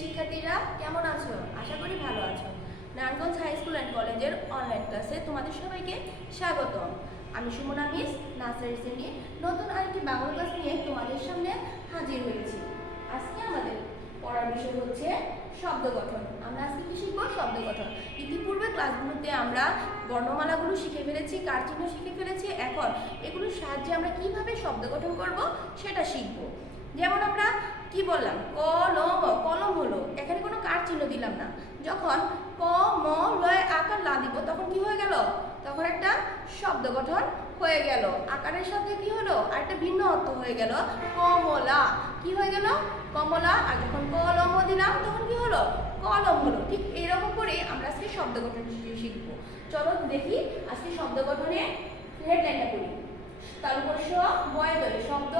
শিক্ষার্থীরা কেমন আছো? আশা করি ভালো আছো। নারায়ণগঞ্জ হাই স্কুল অ্যান্ড কলেজের অনলাইন ক্লাসে তোমাদের সবাইকে স্বাগতম। আমি সুমনা মিস নার্সারি শ্রেণীর নতুন আরেকটি বাংলা ক্লাস নিয়ে তোমাদের সামনে হাজির হয়েছি। আজকে আমাদের পড়ার বিষয় হচ্ছে শব্দ গঠন। আমরা আজকে কি শিখবো? শব্দ গঠন। ইতিপূর্বে ক্লাসগুলোতে আমরা বর্ণমালাগুলো শিখে ফেলেছি, কার চিহ্ন শিখে ফেলেছি। এখন এগুলোর সাহায্যে আমরা কিভাবে শব্দ গঠন করব সেটা শিখবো। যেমন আমরা কি বললাম, কলম, কলম হলো, এখানে কোনো কার চিহ্ন দিলাম না। যখন ক ম লয় আকার লা দিব তখন কি হয়ে গেল? তখন একটা শব্দ গঠন হয়ে গেল। আকারের সাথে কি হলো? আর একটা ভিন্ন অর্থ হয়ে গেল, কমলা। কি হয়ে গেল? কমলা। আর যখন কলম দিলাম তখন কি হলো? কলম হলো। ঠিক এরকম করে আমরা আজকে শব্দ গঠন শিখবো। চলো দেখি আজকে শব্দ গঠনে হেডলাইনটা করি। তালুবস্য বয় ধরে শব্দ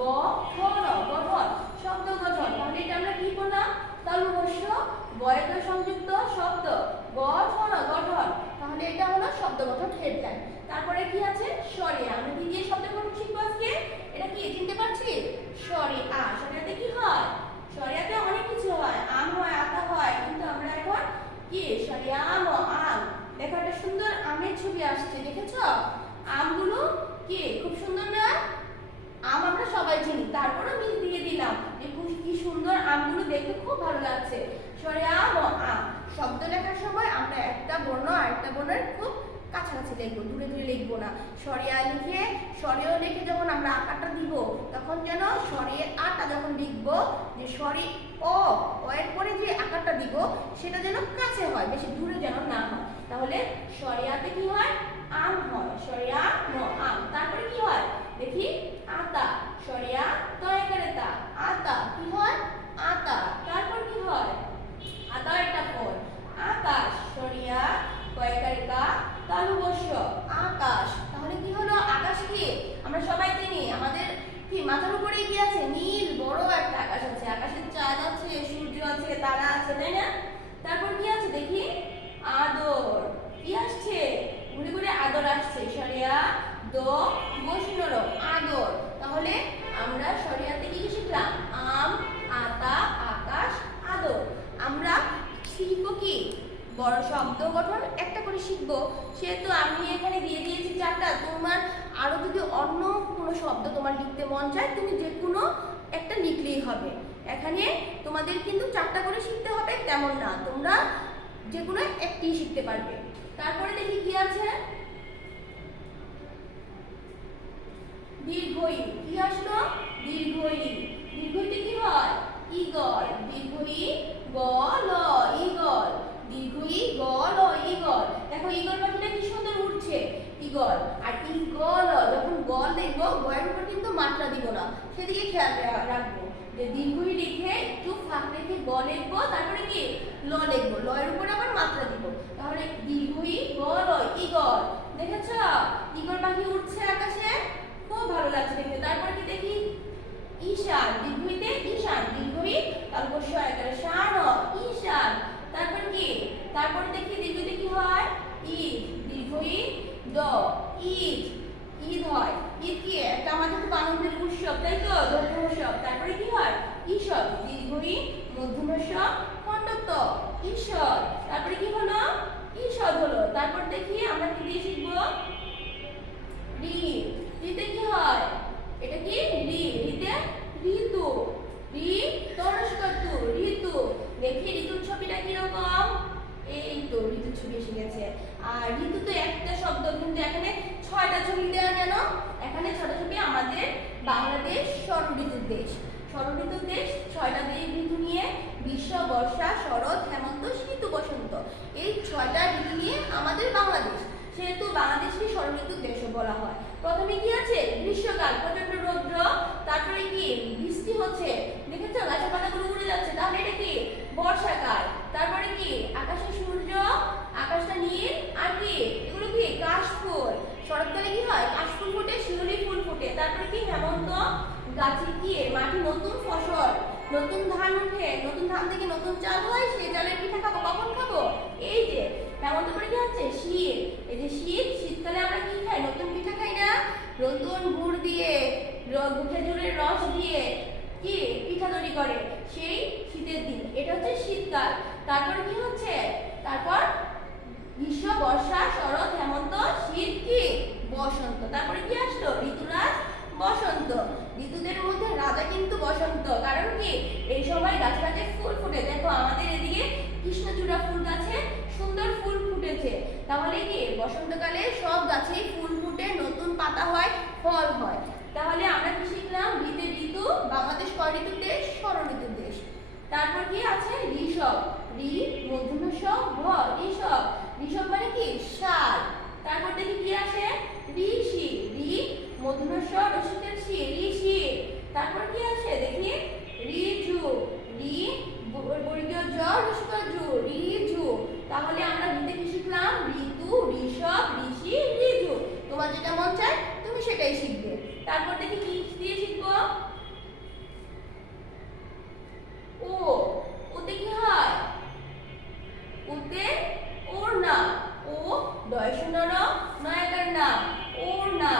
গঠন, গঠন, শব্দ গঠন। তাহলে এটা আমরা কি করলাম? তালুবস্য বয় ধরে সংযুক্ত শব্দ গঠন, গঠন। তাহলে এটা হলো শব্দ গঠন হেডলাইন। তারপরে কি আছে? সরিয়া। আমরা কি দিয়ে শব্দ গঠন শিখবো আজকে? এটা কি চিনতে পারছি? সরিয়া। সরিয়াতে কি হয়? সরিয়াতে অনেক কিছু হয়, আম হয়, আতা হয়, কিন্তু আমরা এখন কি সরিয়া আম, আম। দেখো একটা সুন্দর আমের ছবি আসছে, দেখেছো? আমগুলো কি খুব সুন্দর না? আম আমরা সবাই চিনি, তারপরে মিল দিয়ে দিলাম যে কি সুন্দর আমগুলো দেখতে খুব ভালো লাগছে। সরে আম, আম। শব্দ লেখার সময় আমরা একটা বর্ণ আরেকটা বর্ণের খুব কাছাকাছি লিখবো, দূরে দূরে লিখবো না। সরিয়া লিখে সরেও লিখে যখন আমরা আকারটা দিব তখন যেন সরিয়ে আটা যখন লিখবো যে সরি ও এর পরে যে আকারটা দিব সেটা যেন কাছে হয়, বেশি দূরে যেন না হয়। তাহলে সরিয়াতে কি হয়? আম হয়। সরিয়া ম আম। তারপরে কি হয় দেখি? আতা। সরিয়া তয়কারে তা, আতা। কি হয়? আতা। তারপর কি হয়? আতা একটা ফল। আকাশ। সরিয়া তয়কারে কা, তালুবস্য আকাশ। তাহলে কি হলো? আকাশ কি আমরা সবাই চিনি, আমাদের কি মাথার উপরে কি আছে? নীল বড় একটা আকাশ আছে। আকাশের চাঁদ আছে, সূর্য আছে, তারা আছে, তাই না? তারপর কি আছে দেখি? আদর। কি আসছে? ঘুরে ঘুরে আদর আসছে। সরিয়া দ বসনর আদর। তাহলে আমরা সরিয়াতে কি শিখলাম? আম, আতা, আকাশ, আদর। আমরা শিখবো কি? বড় শব্দ গঠন একটা করে শিখবো। সেহেতু আমি এখানে দিয়ে দিয়েছি চারটা। তোমার আরো যদি অন্য কোনো শব্দ তোমার লিখতে মন চায় তুমি যে কোনো একটা লিখলেই হবে। এখানে তোমাদের কিন্তু চারটা করে শিখতে হবে তেমন না, তোমরা যে কোনো একটি শিখতে পারবে। তারপরে দেখি কি আছে? দীর্ঘই। কি আসলো? দীর্ঘই। দীর্ঘইতে কি হয়? ঈগল। দীর্ঘই গল, ঈগল। দীর্ঘই গল, ঈগল। দেখো ঈগল পাখিটা কি সুন্দর উঠছে, ঈগল। আর ঈগল যখন গল দেখবো গয়ের উপর কিন্তু মাত্রা দিব না, সেদিকে খেয়াল রাখবো যে দীর্ঘই লিখে একটু ফাঁক রেখে গ লিখবো, তারপরে কি ল লিখবো, লয়ের উপর আবার মাত্রা দিব। তাহলে দীর্ঘই গল, ঈগল। দেখেছো ঈগল পাখি উঠছে আকাশে, খুব ভালো লাগছে দেখতে। তারপর কি দেখি? ঈশান। দীর্ঘইতে ঈশান। দীর্ঘই তালবস্য একারে শান, ঈশান। তারপর কি? তারপর দেখি দীর্ঘইতে কি হয়? ঈদ। দীর্ঘই দ, ঈদ। ঈদ হয়। ঈদ কি একটা আমাদের খুব আনন্দের উৎসব, তাই তো? ধর্মীয় উৎসব। তারপরে কি হয়? ঈষৎ। দীর্ঘই মধ্যমস্য খণ্ডত্ব, ঈষৎ। তারপরে কি হলো? ঈষৎ হলো। তারপর দেখি আমরা কি দিয়ে শিখবো? ঋ। ঋতে কি হয়? এটা কি? ঋ। ঋতে ঋতু। ঋ তরস্কতু, ঋতু। দেখি ঋতুর ছবিটা কিরকম? এই তো ঋতুর ছবি এসে গেছে। আর ঋতু তো একটা শব্দ, কিন্তু এখানে 6টা ছবি দেওয়া কেন? এখানে 6টা ছবি আমাদের বাংলাদেশ ষড়ঋতুর দেশ। ষড়ঋতুর দেশ, 6টা ঋতু নিয়ে গ্রীষ্ম, বর্ষা, শরৎ, হেমন্ত, শীত, বসন্ত। এই 6টা ঋতু নিয়ে আমাদের বাংলাদেশ, সেহেতু বাংলাদেশকে ষড়ঋতুর দেশও বলা হয়। প্রথমে কি আছে? গ্রীষ্মকাল, প্রচন্ড রৌদ্র। তারপরে কি? বৃষ্টি হচ্ছে, দেখেছো গাছের পাতাগুলো উড়ে যাচ্ছে, তাহলে এটা কি? বর্ষাকাল। তারপরে কি? আকাশে সূর্য, আকাশটা নীল। আর কি? এগুলো কি? কাশফুল। শরৎকালে কি হয়? কাশফুল ফোটে, শিউলি ফুল ফোটে। তারপরে কি? হেমন্ত, গাছে কি? মাটি নতুন ফসল, নতুন ধান উঠে, নতুন ধান থেকে নতুন চাল হয়, সেই চালের পিঠা খাবো। কখন খাবো? এই যে হেমন্ত পরে কি হচ্ছে? শীত। এই যে শীত, শীতকালে আমরা কি খাই? নতুন পিঠা খাই না? নতুন গুড় দিয়ে, খেজুরের রস দিয়ে কি পিঠা তৈরি করে, সেই শীতের দিন। এটা শীতকাল। তারপর কি হচ্ছে, তারপর গ্রীষ্ম, বর্ষা, শরৎ, হেমন্ত, শীত, কি বসন্ত। তারপরে কি আসলো, ঋতুরাজ বসন্ত। ঋতুদের মধ্যে রাজা কিন্তু বসন্ত, কারণ কি এই সময় গাছে গাছে ফুল ফুটে। দেখো আমাদের এদিকে কৃষ্ণচূড়া ফুল গাছে সুন্দর ফুল ফুটেছে। তাহলে কি বসন্তকালে সব গাছে ফুল ফুটে, নতুন পাতা হয়, ফল হয়। তাহলে আমরা কি শিখলাম, ঋতুর ঋতু, বাংলাদেশ কয় ঋতুর দেশ, ষড়ঋতুর দেশ। তারপর কি আছে, ঋষভ, ঋ মূর্ধন্য ষ ভ, ঋষভ। ঋষভ মানে কি ষাঁড়। তারপর দেখি কি আসে, ঋষি, ঋ মূর্ধন্য ষ রসিকের ষি, ঋষি। তারপর কি আসে দেখি, ঋজু, ঋ বর্গীয় জ রসিকের জু, ঋজু। তাহলে আমরা ঋতুতে কি শিখলাম, ঋতু, ঋষভ, ঋষি, ঋজু। তোমার যেটা মন চায় তুমি সেটাই শিখবে। তারপর দেখি কি দিয়ে শিখবো, ও, ওতে কি হয়, ওতে ওড়না, ও দয়শূন্য র নয়কার না, ওড়না,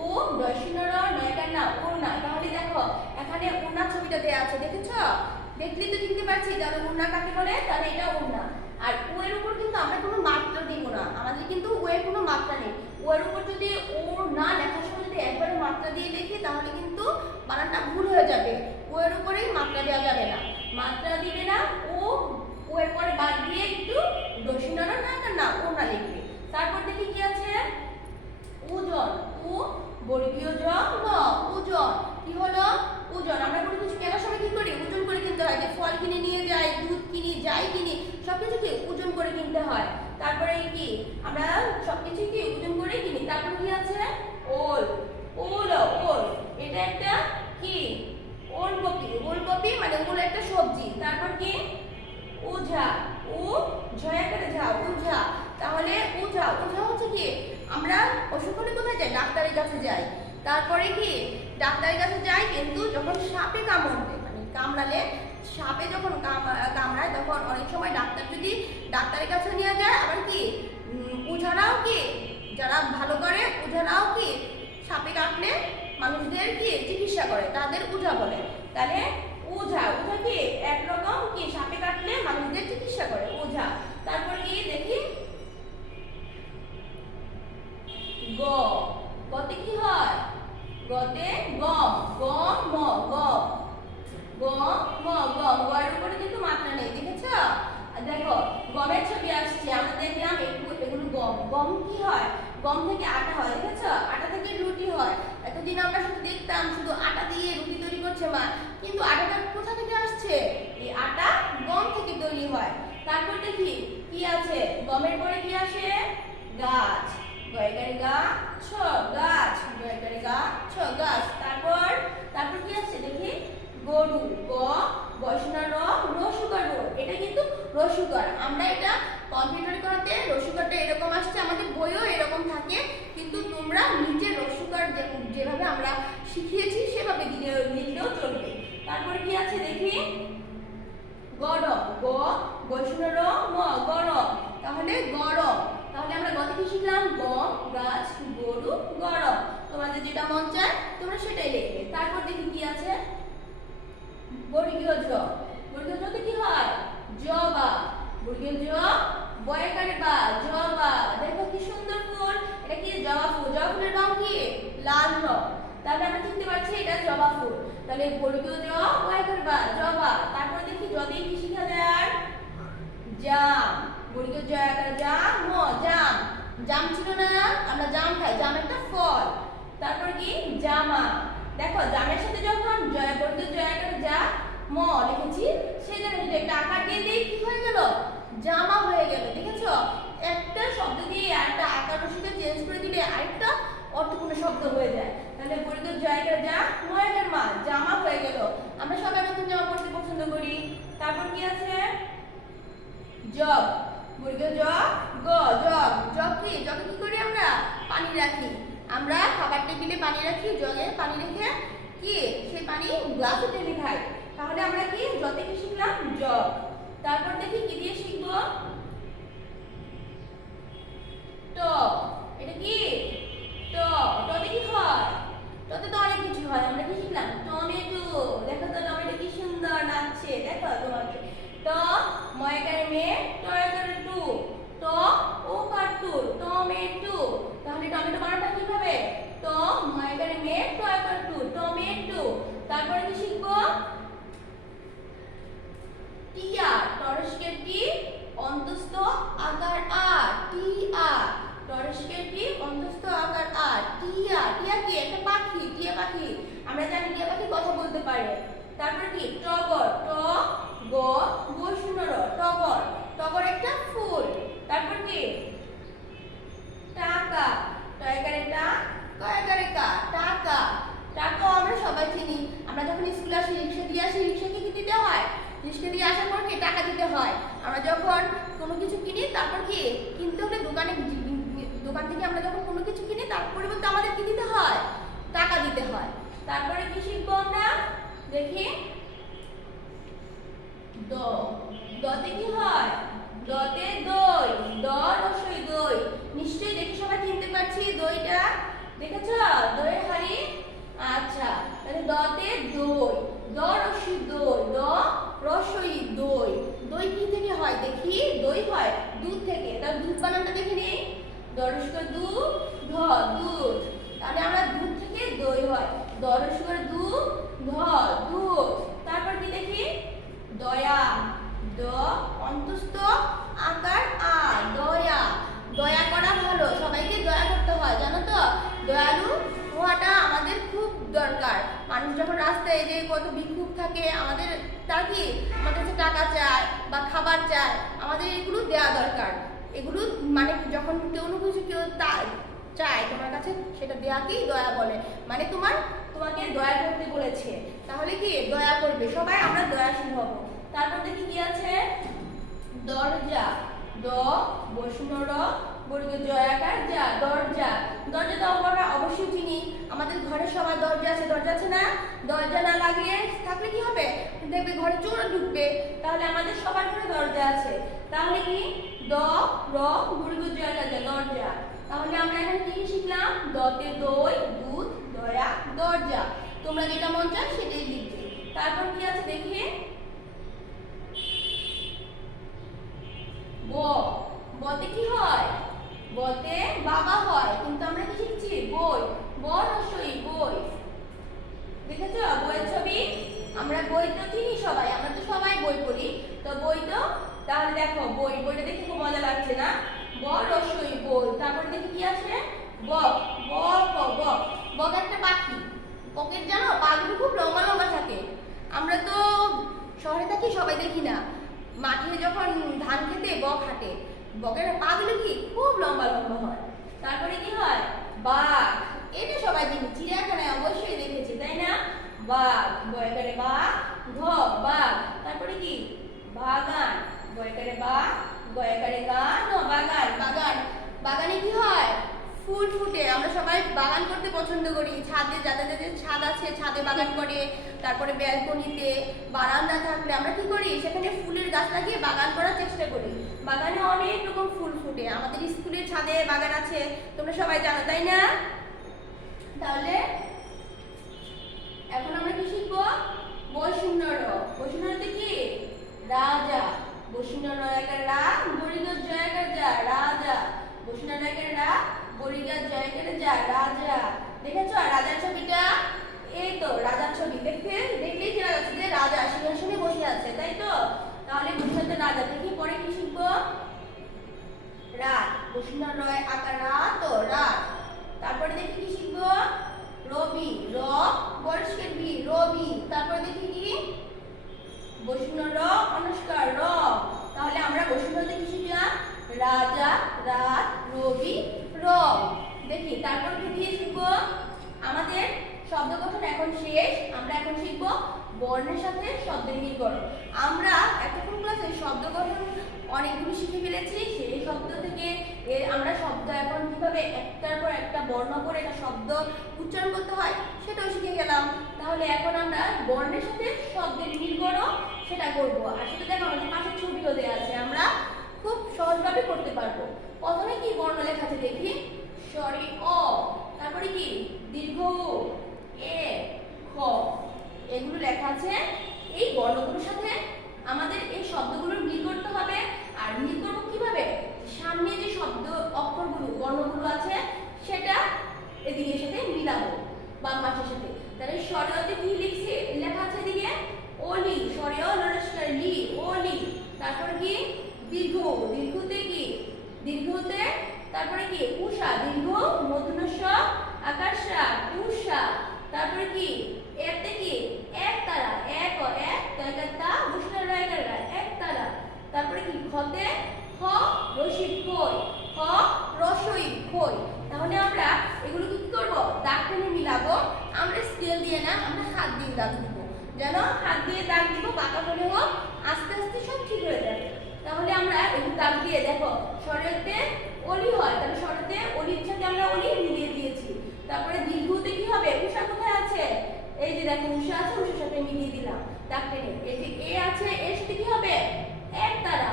ও দয়শূন্য র নয়কার না, ওড়না। তাহলে দেখো এখানে ওড়না ছবিটা দেয়া আছে, দেখেছো? দেখলেই তো চিনতে পারছি তাহলে ওড়না কাকে বলে, তাহলে এটা ওড়না। আর ও এর উপর কিন্তু আমরা কোনো মাত্রা দিব না, আমাদের কিন্তু ও এর কোনো মাত্রা নেই। ও এর উপর যদি ওড়না লেখার সময় যদি একবারে মাত্রা দিয়ে লিখি তাহলে কিন্তু বানানটা ভুল হয়ে যাবে। ও এর উপরেই মাত্রা দেওয়া যাবে না, মাত্রা দিবে না। ও এর পরে বাদ দিয়ে একটু দশিনা না ওড়না লিখবে। তারপর দেখি কি আছে, ওজন, ও বর্গীয় জ ন, ওজন। কি হলো, ওজন। আমরা কোনো কিছু কেনার সময় কি করি, ওজন করে কিনতে হয়। যে ফল কিনে নিয়ে যাই, দুধ কিনি, যাই কিনি, সবকিছুকে ওজন করে কিনতে হয়। তারপরে কি আমরা সবকিছু কি ওজন করে কিনি। তারপর কি আছে, ওল, ওল, ওল। এটা একটা কি, ওলকপি, ওলকপি মানে ওল একটা সবজি। তারপর কি, ওঝা, ও ঝয়া করে ঝা, ওঝা। তাহলে ওঝা, ওঝা হচ্ছে কি আমরা অসুখ হলে কোথায় যাই, ডাক্তারের কাছে যাই। তারপরে কি ডাক্তারের কাছে যাই, কিন্তু যখন সাপে কামড় দেয়, মানে কামড়ালে, সাপে যখন কামড়ায় তখন অনেক সময় ডাক্তার যদি ডাক্তারের কাছে নিয়ে যায়, আবার কি ওঝারাও কি, যারা ভালো করে ওঝারাও কি সাপে কাটলে মানুষদের কি চিকিৎসা করে, তাদের ওঝা বলে। তাহলে ওঝা, ওঝা কি একরকম কি সাপে কাটলে মানুষদের চিকিৎসা করে, ওঝা। তারপর কি দেখি, গ, গতে কি হয়, গতে গম, গম ম, গম, গম ম, গম। গয়ের উপরে কিন্তু মাত্রা নেই, দেখেছো? দেখো গমের ছবি আসছে, আমরা দেখলাম এগুলো গম। গম কি হয়, গম থেকে আটা হয়, দেখেছো? আটা থেকে রুটি হয়। এতদিন আমরা শুধু দেখতাম শুধু আটা দিয়ে রুটি তৈরি করছে মা, কিন্তু আটাটা কোথা থেকে আসছে, এই আটা গম থেকে তৈরি হয়। তারপর দেখি কি আছে, গমের পরে কি আসে, গাছ, গয়কারে গা ছ, গাছ, গয়কারে গা ছ, গাছ। তারপর তারপর কি আসছে দেখি, গরু, গ বয়সনা র, রসুকার র। এটা কিন্তু রসুকার, আমরা এটা কম্পিউটার করাতে রসুকারটা এরকম আসছে, আমাদের বইও এরকম থাকে, কিন্তু তোমরা নিজে রসুকার যেভাবে আমরা শিখিয়েছি সেভাবে লিখলেও চলবে। তারপর কি আছে দেখি, গরম, গ বয়সনা র ম, গরম। তাহলে গরম। তাহলে আমরা গতে কি শিখলাম, গম, গাছ, গরু, গরম। তোমাদের যেটা মন চায় তোমরা সেটাই লিখবে। তারপর দেখি কি আছে, বর্গীয় জ, বর্গীয় জতে কি হয়, জবা, বর্গীয় জ বয়কারে বা, জবা। দেখো কি সুন্দর ফুল, এটা কি জবা ফুল। জবা ফুলের রং কি, লাল রং। তাহলে আমরা চিনতে পারছি এটা জবা ফুল। তাহলে বর্গীয় জ বয়কারে বা, জবা। তারপর দেখি যদি কি শিখা যায়, আর জাম, বর্গীয় জ আকার জাম ম, জাম। জাম ছিল না, আমরা জাম খাই, জাম একটা ফল। তারপর কি জামা। দেখো জামের সাথে যখন বর্গীয় জ আকার যা ম লিখেছি, সেই জায়গায় যদি একটা আকার দিয়ে দিই কি হয়ে গেল, জামা হয়ে গেল। দেখেছো, একটা শব্দ দিয়ে একটা আকার রসিকে চেঞ্জ করে দিলে আরেকটা অর্থপূর্ণ শব্দ হয়ে যায়। তাহলে বর্গীয় জ আকার যা ম আকার মা, জামা হয়ে গেল। আমরা সবাই নতুন জামা পরতে পছন্দ করি। তারপর কি আছে, জগ, বর্গীয় জ গ, জগ। জগ কি, জগে কি করি আমরা, পানি রাখি। আমরা খাবার টেবিলে পানি রাখি, জগে পানি রেখে কি সেই পানি গ্লাসে ঢেলে খাই। তাহলে আমরা কি জতে কি শিখলাম, জগ। তারপর দেখি কি দিয়ে শিখবো, ট। এটা কি ট, টতে কি হয়, টতে তো অনেক কিছু হয়। আমরা কি শিখলাম, টমেটো। দেখো তো টমেটো কি সুন্দর নাচছে, দেখো তোমাকে। ট টিয়া টরসকে টি অন্তস্থ আকার আর টিয়া টরসকে টি অন্তস্থ আকার আর টিয়া টিয়া কি একটা পাখি টিয়া পাখি আমরা জানি টিয়া পাখি কথা বলতে পারে তারপর কি টগর ট গ শূন্য র টগর টগর একটা ফুল তারপর কি টাকা টাকারে টা কয়কারে কা টাকা টাকাও আমরা সবাই চিনি আমরা যখন স্কুলে আসি রিকশা দিয়ে আসি রিকশাকে কি দিতে হয় রিকশা দিয়ে আসার পর কি টাকা দিতে হয় আমরা যখন কোনো কিছু কিনি তারপর কি কিনতে হলে দোকান থেকে আমরা যখন কোনো কিছু কিনি তার পরিবর্তে আমাদের কি দিতে হয় টাকা দিতে হয় তারপরে কি শিখবো আমরা দেখি দ দতে কি হয় দতে দই দ রসই দই নিশ্চয়ই দেখে সবাই চিনতে পারছি দইটা দেখেছ দইয়ের হাড়ি আচ্ছা তাহলে দতে দই দ রসই দই দ রসই দই দই কি থেকে হয় দেখি দই হয় দুধ থেকে তাহলে দুধ বানানটা দেখে নিই দ রসই দুধ ধ দুধ তাহলে আমরা দুধ থেকে দই হয় দ রসই দুধ ধ দুধ তারপর কি দেখি দয়া দ অন্তস্থ আকার আ দয়া দয়া করা ভালো সবাইকে দয়া করতে হয় জানো তো দয়ালু হওয়াটা আমাদের খুব দরকার মানুষ যখন রাস্তায় যে কত ভিক্ষুক থাকে আমাদের তার কি আমাদের কাছে টাকা চায় বা খাবার চায় আমাদের এগুলো দেওয়া দরকার এগুলো মানে যখন কেউ চায় তোমার কাছে সেটা দেওয়াকেই দয়া বলে মানে তোমাকে দয়া করতে বলেছে তাহলে কি দয়া করবে সবাই আমরা দয়াশীল হব তারপর দেখি কি আছে দরজা দ বসুন র বর্গ জয়াকার যা দরজা দরজা তো আমরা অবশ্যই চিনি আমাদের ঘরে সবার দরজা আছে না দরজা না লাগিয়ে থাকলে কি হবে দেখবে ঘরে চোর ঢুকবে তাহলে আমাদের সবার ঘরে দরজা আছে তাহলে কি দ র বর্গ জয়াকার যা দরজা তাহলে আমরা এখন কি শিখলাম দতে দই দুধ দয়া দরজা তোমরা যেটা মন চায় সেটাই লিখবে তারপর কি আছে দেখি বতে কি হয় বতে বাবা হয় কিন্তু আমরা কি শিখছি বই রসই বই দেখেছো বইয়ের ছবি আমরা বই তো চিনি সবাই আমরা তো সবাই বই পড়ি তো বই তো তাহলে দেখো বইটা দেখে খুব মজা লাগছে না রসই বই তারপরে দেখি কি আছে বক একটা পাখি বকের জানো পাগুলো খুব লম্বা লম্বা থাকে আমরা তো শহরে থাকি সবাই দেখি না মাঠে যখন ধান খেতে বক হাঁটে বকের পাগুলো কি খুব লম্বা লম্বা হয় তারপরে কি হয় বাঘ এটা সবাই জানি চিড়িয়াখানায় অবশ্যই দেখেছি তাই না বাঘ বয়কারে বাঘ বাঘ তারপরে কি বাগান বয়কারে বাঘ গয়াকারে গান বাগানে কি হয় ফুল ফুটে আমরা সবাই বাগান করতে পছন্দ করি ছাদে যাদের ছাদ আছে ছাদে বাগান করে তারপরে ব্যালকনিতে বারান্দা থাকলে আমরা কি করি সেখানে ফুলের গাছ লাগিয়ে বাগান করার চেষ্টা করি বাগানে অনেক রকম ফুল ফুটে আমাদের স্কুলের ছাদে বাগান আছে তোমরা সবাই জানো তাই না তাহলে এখন আমরা কি শিখবো বৈষ্ণরতে কি রাজা বৈষ্ণর নয়কার রা বরিগার জয়কার যা রাজা বৈষ্ণর নয়কার রা বরিগার জয়কার যা রাজা দেখেছো রাজার ছবিটা এই তো রাজার ছবি দেখলেই চেনা যাচ্ছে যে রাজা সিংহাসনে বসে আছে তাই তো তাহলে বৈষ্ণতে রাজা দেখি পরে কি শিখবো রাত বৈষ্ণর রয় আকার রাত ও রাত তারপরে দেখি কি শিখবো রবি র বর্ষের বি রবি তারপরে দেখি কি বৈষ্ণব র অনুষ্কার র তাহলে আমরা বৈষ্ণবতে কি শিখলাম রাজা রাত রবি র দেখি তারপর কি দিয়ে শিখবো আমাদের শব্দ গঠন এখন শেষ আমরা এখন শিখবো বর্ণের সাথে শব্দের মিলকরণ আমরা এতক্ষণ ক্লাসে শব্দ গঠন অনেকগুলো শিখে ফেলেছি সেই শব্দ থেকে আমরা শব্দ এখন কিভাবে একটার পর একটা বর্ণ করে একটা শব্দ উচ্চারণ করতে হয় সেটাও শিখে গেলাম তাহলে এখন আমরা বর্ণের সাথে শব্দের মিলকরণ সেটা করবো আর সেটা দেখো আমাদের পাশে ছবিও দেওয়া আছে আমরা খুব সহজভাবে করতে পারবো প্রথমে কি বর্ণ লেখা আছে দেখি স্বরে অ তারপরে কি দীর্ঘ এ খ এগুলো লেখা আছে এই বর্ণগুলোর সাথে আমাদের এই শব্দগুলোর মিল করতে হবে আর মিল করব কিভাবে সামনে যে শব্দ অক্ষরগুলো বর্ণগুলো আছে সেটা এদিকের সাথে মিলাবো বাম পাশের সাথে তাহলে স্বরেতে কি লিখছে লেখা আছে এদিকে ওলি স্বরে অ নরস্কার লি ওলি দীর্ঘ, দীর্ঘতে কি দীর্ঘতে, তারপরে কি উষা, দীর্ঘ মূর্ধন্য আকার সা উষা, তারপরে কি এতে কি এক তারা, এক ও এক তয়কাতা উষা রায়কার এক তারা, তারপরে কি খতে খ রসই খই, খ রসই খই। তাহলে আমরা এগুলো কি করব, দাগ টেনে মিলাবো। আমরা স্কেল দিয়ে না, আমরা হাত দিয়ে দাগ দিব, যেন হাত দিয়ে দাগ দিব, বাঁকা হলে হোক আস্তে আস্তে সব ঠিক হয়ে যাবে। তাহলে আমরা এই দাগ দিয়ে দেখো শরতে অলি হয়, তাহলে শরতে অলির সাথে আমরা অলি মিলিয়ে দিয়েছি। তারপরে দীর্ঘতে কি হবে, উষা কোথায় আছে, এই যে দেখো উষা আছে, উষার সাথে মিলিয়ে দিলাম দাগ টেনে। এই যে এ আছে, এর সাথে কি হবে এক তারা,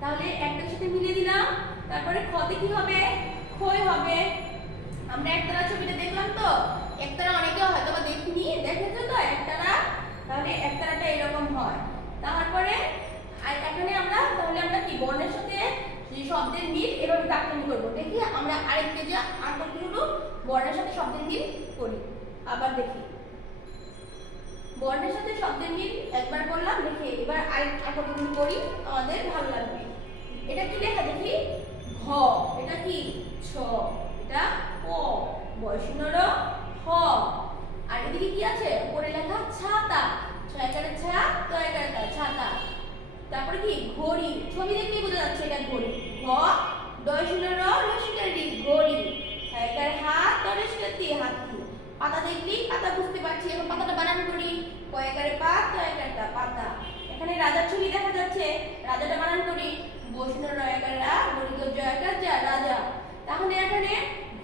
তাহলে একটার সাথে মিলিয়ে দিলাম। তারপরে খতে কি হবে, খই হবে। আমরা একতারা ছবিটা দেখলাম তো, একতারা অনেকে হয়তো বা দেখিনি, দেখেছো তো একতারা, তাহলে একতারাটা এরকম হয়। তারপরে আর এখানে আমরা তাহলে আমরা কি বর্ণের সাথে শব্দের মিল এভাবে দাগটানি করব। দেখি আমরা আরেকটা যে আর কতগুলো বর্ণের সাথে শব্দের মিল করি, আবার দেখি। বর্ণের সাথে শব্দের মিল একবার করলাম, দেখি এবার আরেকটা কতগুলো করি, আমাদের ভালো লাগবে। এটা কি লেখা দেখি, ঘ, এটা কি ছ, এটা ও, বয়সূন্য হ, আর এদিকে কি আছে উপরে লেখা ছাতা, ছয়কারে ছা তয়কারে তা ছাতা। তারপরে কি ঘড়ি, ছবি দেখলে বোঝা যাচ্ছে এটা ঘড়ি, ঘ দয়শূন্য র রসিকার রি ঘড়ি, ছয়কার হাত তরেশকার তি হাতি। পাতা দেখলি পাতা বুঝতে পারছি, এখন পাতাটা বানান করি, কয়কারে পা তয়কারে তা পাতা। এখানে রাজার ছবি দেখা যাচ্ছে, রাজাটা বানান করি, বৈষ্ণব রয়কার রা গরিব জয়কার যা রাজা। তাহলে এখানে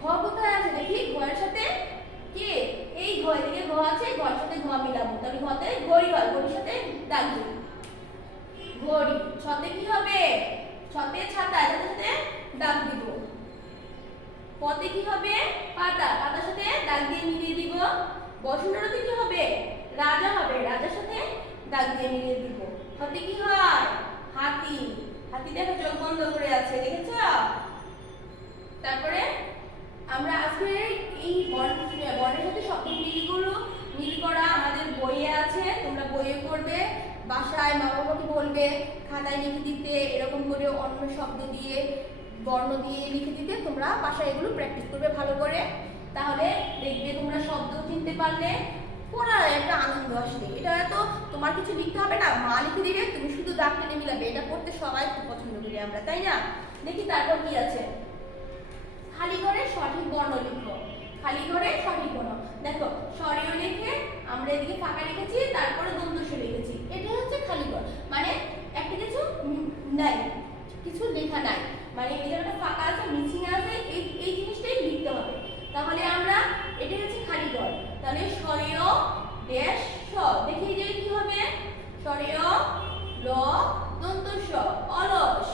ঘ কোথায় আছে দেখি, ঘয়ের সাথে কে এই ঘ, এদিকে ঘ আছে, ঘর সাথে ঘ মিলাবো, তাহলে ঘতে ঘড়ি হয়, ঘড়ির সাথে দাগ দিই ঘড়ি। ছতে কি হবে, ছতে ছাতা, ছাতার সাথে দাগ দিব। পতে কি হবে পাতা, পাতার সাথে দাগ দিয়ে মিলিয়ে দিব। বসুন্ধরাতে কি হবে রাজা হবে, রাজার সাথে দাগ দিয়ে মিলিয়ে দিব। হতে কি হয় হাতি, হাতি দেখো চোখ বন্ধ করে আছে, দেখেছ। তারপরে আমরা আজকে এই বর্ণের সাথে শব্দ মিল করা আমাদের বইয়ে আছে, তোমরা বইয়ে পড়বে, বাসায় মা বাবাকে বলবে খাতায় লিখে দিতে, এরকম করে অন্য শব্দ দিয়ে বর্ণ দিয়ে লিখে দিতে। তোমরা বাসায় এগুলো প্র্যাকটিস করবে ভালো করে, তাহলে দেখবে তোমরা শব্দ চিনতে পারলে পড়ার একটা আনন্দ আসবে। এটা তো তোমার কিছু লিখতে হবে না, মা লিখে দিবে, তুমি শুধু দাগ টেনে মিলাবে। এটা পড়তে সবাই খুব পছন্দ করি আমরা, তাই না? দেখি তারপর কি আছে, খালি ঘরে সঠিক বর্ণ লিখো। খালি ঘরে সঠিক বর্ণ দেখো, স্বরীয় লিখে আমরা এদিকে ফাঁকা রেখেছি, তারপরে দন্তস্ব লিখেছি, এটা হচ্ছে খালি ঘর, মানে একটা কিছু নাই, কিছু লেখা নাই, মানে এই জায়গাটা ফাঁকা আছে, মিসিং আছে, এই জিনিসটাই লিখতে হবে। তাহলে আমরা এটা হচ্ছে খালি ঘর, তাহলে স্বরীয় ড্যাশ স, দেখি এই জায়গায় কি হবে, স্বরীয় ল দন্তস্ব অলস।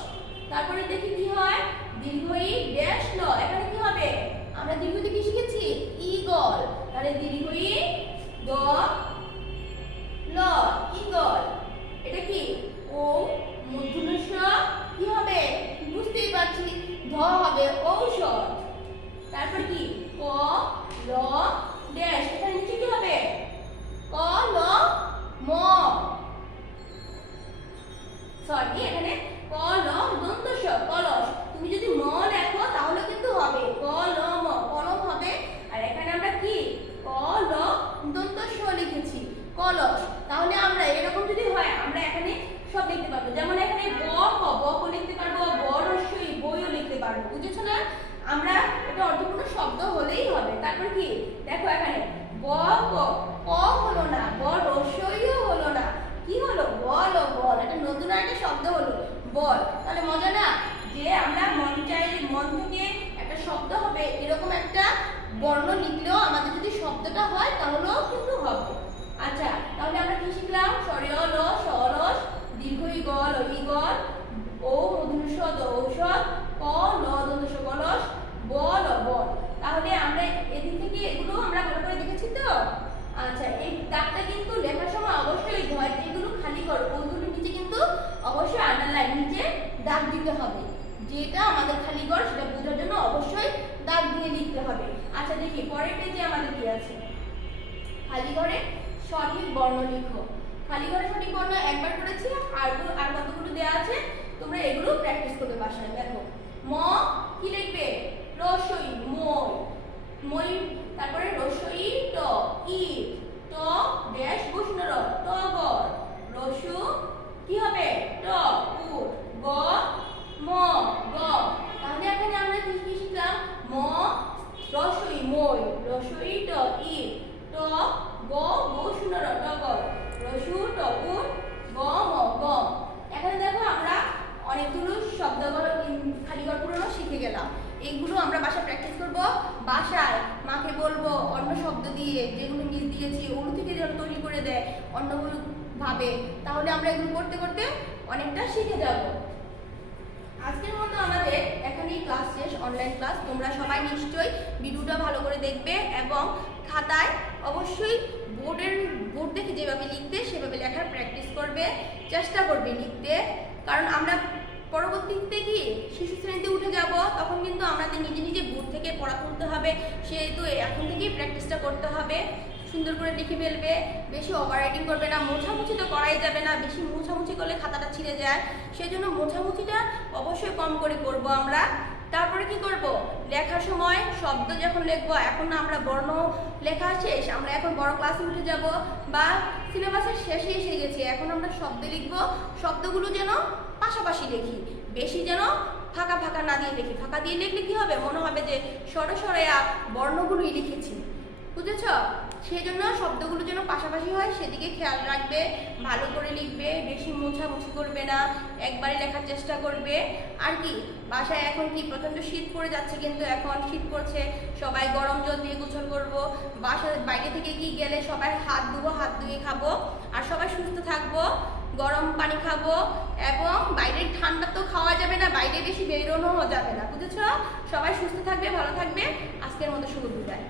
তারপরে দেখি কি হয়, দীর্ঘ ই ড্যাশ ল, এখানে কি হবে, আমরা দীর্ঘতে কি শিখেছি ঈগল, তাহলে দীর্ঘ ই গ ল ঈগল। এটা কি ও মূর্ধন্য ষ, কি হবে বুঝতেই পারছি, ধ হবে ঔষধ। তারপর কি ক ল ড্যাশ, এখানে নিচে কি হবে ক ল ম, সরি এখানে ক ল দন্ত স কলস। তুমি যদি ম লেখো তাহলে কিন্তু হবে ক ল ম, কলম হবে। আর এখানে আমরা কি ক ল দন্ত স লিখেছি কলস। তাহলে আমরা এরকম যদি হয় আমরা এখানে সব লিখতে পারবো, যেমন এখানে ব ক ব ক লিখতে পারবো, ব রস্যই বইও লিখতে পারবো, বুঝেছো না? আমরা এটা অর্থপূর্ণ শব্দ হলেই হবে। তারপর কি দেখো এখানে ব ক, ক হলো না, ব রস্যইও হলো না, কি হলো বল ও বল, এটা নতুন একটা শব্দ হলো বল। তাহলে মজা না, যে আমরা মন চাইলে মন থেকে একটা শব্দ হবে এরকম একটা বর্ণ লিখলেও আমাদের যদি শব্দটা হয় তাহলেও কিন্তু হবে। আচ্ছা তাহলে আমরা কি শিখলাম, স্বরীয় ল সরস, দীর্ঘ ই গল ও ঈগল, ও মূর্ধন্য ষ ঔষধ, ক ল দন্ত স কলস, বল ও বল। তাহলে আমরা এদিক থেকে এগুলো আমরা ভালো করে দেখেছি তো। আচ্ছা এই দাগটা কিন্তু লেখার সময় অবশ্যই ঘর যেগুলো খালি করো ওইগুলোর নিচে কিন্তু অবশ্যই আন্ডারলাইন নিচে দাগ দিতে হবে, যেটা আমাদের খালি ঘর সেটা বোঝার জন্য অবশ্যই দাগ দিয়ে লিখতে হবে। আচ্ছা দেখি পরের পেজে আমাদের কি আছে, খালি ঘরে সঠিক বর্ণ লিখো। খালি ঘরে সঠিক বর্ণ একবার করেছি, আর কতগুলো দেওয়া আছে তোমরা এগুলো প্র্যাকটিস করবে বাসায়। দেখো ম কি লিখবে, রসই মই, মই, তারপরে রসই ট, ইট, ট ড্যাশ বসুনর, টগর, রসু কি হবে, ট, উট, গ, ম, গ। তাহলে এখানে আমরা কি কি শিখলাম, ম রসই মই, রসই ট, ইট, ট গ বসুনর, টগর, রসু ট, উট, গ, ম, গ। এখানে দেখো আমরা অনেকগুলো শব্দগুলো খালিঘর পূরণও শিখে গেলাম। এইগুলো আমরা বাসায় প্র্যাকটিস করব। বাসায় মাকে বলবো অন্য শব্দ দিয়ে, যেগুলো মিস দিয়েছি ওগুলো থেকে যেন তৈরি করে দেয় অন্যগুলো ভাবে, তাহলে আমরা এগুলো করতে করতে অনেকটা শিখে যাব। আজকের মতো আমাদের এখানেই ক্লাস শেষ, অনলাইন ক্লাস। তোমরা সবাই নিশ্চয়ই ভিডিওটা ভালো করে দেখবে এবং খাতায় অবশ্যই বোর্ড দেখে যেভাবে লিখতে সেভাবে লেখার প্র্যাকটিস করবে, চেষ্টা করবে লিখতে। কারণ আমরা পরবর্তীতে কি শিশু শ্রেণীতে উঠে যাব, তখন কিন্তু আমাদের নিজে নিজে বোর্ড থেকে পড়া তুলতে হবে, সেহেতু এখন থেকেই প্র্যাকটিসটা করতে হবে। সুন্দর করে লিখে ফেলবে, বেশি ওভার রাইটিং করবে না, মোছামুছি তো করাই যাবে না, বেশি মোছামুছি করলে খাতাটা ছিঁড়ে যায়, সেই জন্য মোছামুছিটা অবশ্যই কম করে করব আমরা। তারপরে কি করব, লেখার সময় শব্দ যখন লিখবো, এখন আমরা বর্ণ লেখা শেষ, আমরা এখন বড় ক্লাসে উঠে যাব বা সিলেবাসের শেষে এসে গেছি, এখন আমরা শব্দ লিখবো, শব্দগুলো যেন পাশাপাশি লিখি, বেশি যেন ফাঁকা ফাঁকা না দিয়ে লিখি। ফাঁকা দিয়ে লিখলে কি হবে, মনে হবে যে সরে সরে বর্ণগুলোই লিখেছি, বুঝেছ? সেই জন্য শব্দগুলো যেন পাশাপাশি হয় সেদিকে খেয়াল রাখবে, ভালো করে লিখবে, বেশি মোছামুছি করবে না, একবারে লেখার চেষ্টা করবে। আর কি বাসায় এখন কি প্রচণ্ড শীত পড়ে যাচ্ছে, কিন্তু এখন শীত পড়ছে, সবাই গরম জল দিয়ে গোসল করবো, বাসার বাইরে থেকে কি গেলে সবাই হাত ধুবো, হাত ধুয়ে খাবো, আর সবাই সুস্থ থাকবো, গরম পানি খাবো, এবং বাইরের ঠান্ডা তো খাওয়া যাবে না, বাইরে বেশি বেরোনো যাবে না, বুঝেছ? সবাই সুস্থ থাকবে, ভালো থাকবে। আজকের মতো শুভ বিদায়।